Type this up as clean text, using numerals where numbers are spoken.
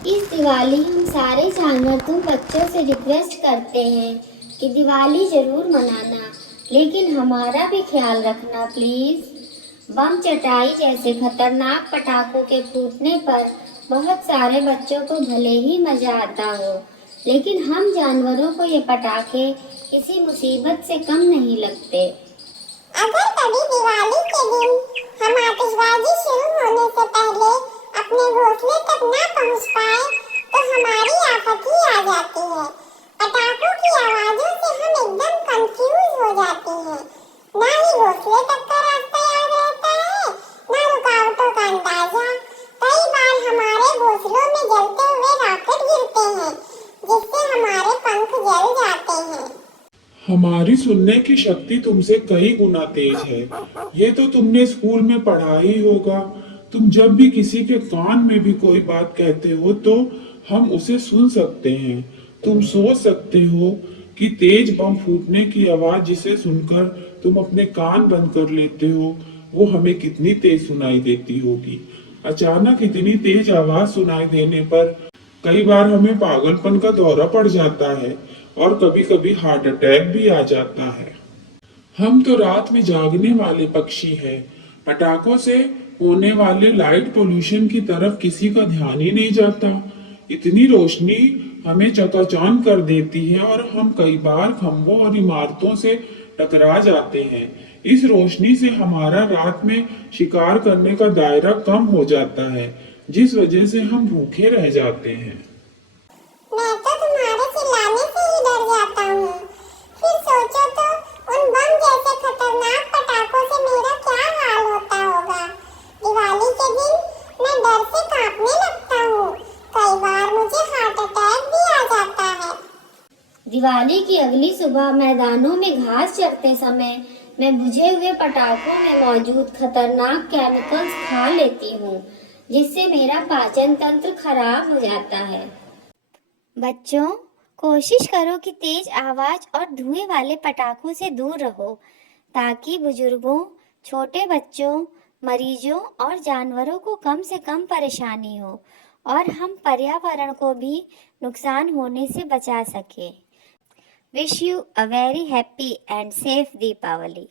इस दिवाली हम सारे जानवरों बच्चों से रिक्वेस्ट करते हैं कि दिवाली जरूर मनाना, लेकिन हमारा भी ख्याल रखना प्लीज। बम चटाई जैसे खतरनाक पटाखों के फूटने पर बहुत सारे बच्चों को भले ही मजा आता हो, लेकिन हम जानवरों को ये पटाखे किसी मुसीबत से कम नहीं लगते। अगर कभी दिवाली के दिन हम आतिशबाजी शुरू होने से पहले अपने घोंसले तक न पहुंच पाए तो हमारी आफत ही आ जाती है। पटाखों की आवाजों से हम एकदम कंफ्यूज हो जाते हैं। ना ही घोंसले तक का रास्ता याद रहता है, ना रुकावटों का अंदाजा। कई बार हमारे घोंसलों में जलते हुए रॉकेट गिरते हैं, जिससे हमारे पंख जल जाते हैं। हमारी सुनने की शक्ति तुमसे कई गुना तेज है। ये तो तुमने स्कूल में पढ़ा ही होगा। तुम जब भी किसी के कान में भी कोई बात कहते हो तो हम उसे सुन सकते हैं। तुम सोच सकते हो कि तेज बम फूटने की आवाज जिसे सुनकर तुम अपने कान बंद कर लेते हो, वो हमें कितनी तेज सुनाई देती होगी। अचानक इतनी तेज आवाज सुनाई देने पर कई बार हमें पागलपन का दौरा पड़ जाता है और कभी कभी हार्ट अटैक भी आ जाता है। हम तो रात में जागने वाले पक्षी हैं। पटाखों से होने वाले लाइट पोल्यूशन की तरफ किसी का ध्यान ही नहीं जाता। इतनी रोशनी हमें चकाचौंध कर देती है और हम कई बार खंभों और इमारतों से टकरा जाते हैं। इस रोशनी से हमारा रात में शिकार करने का दायरा कम हो जाता है, जिस वजह से हम भूखे रह जाते हैं। मैं तो तुम्हारे चिल्लाने से ही डर जाता हूँ। फिर सोचो तो उन बम जैसे खतरनाक पटाखों से मेरा क्या हाल होता होगा। दिवाली के दिन मैं डर से कांपने लगता हूँ। कई बार मुझे हार्ट अटैक भी आ जाता है। दिवाली की अगली सुबह मैदानों में घास चरते समय मैं बुझे हुए पटाखों में मौजूद खतरनाक केमिकल्स खा लेती हूँ, जिससे मेरा पाचन तंत्र खराब हो जाता है। बच्चों, कोशिश करो कि तेज आवाज और धुएं वाले पटाखों से दूर रहो, ताकि बुजुर्गों, छोटे बच्चों, मरीजों और जानवरों को कम से कम परेशानी हो और हम पर्यावरण को भी नुकसान होने से बचा सके। Wish you a very happy and safe Deepawali.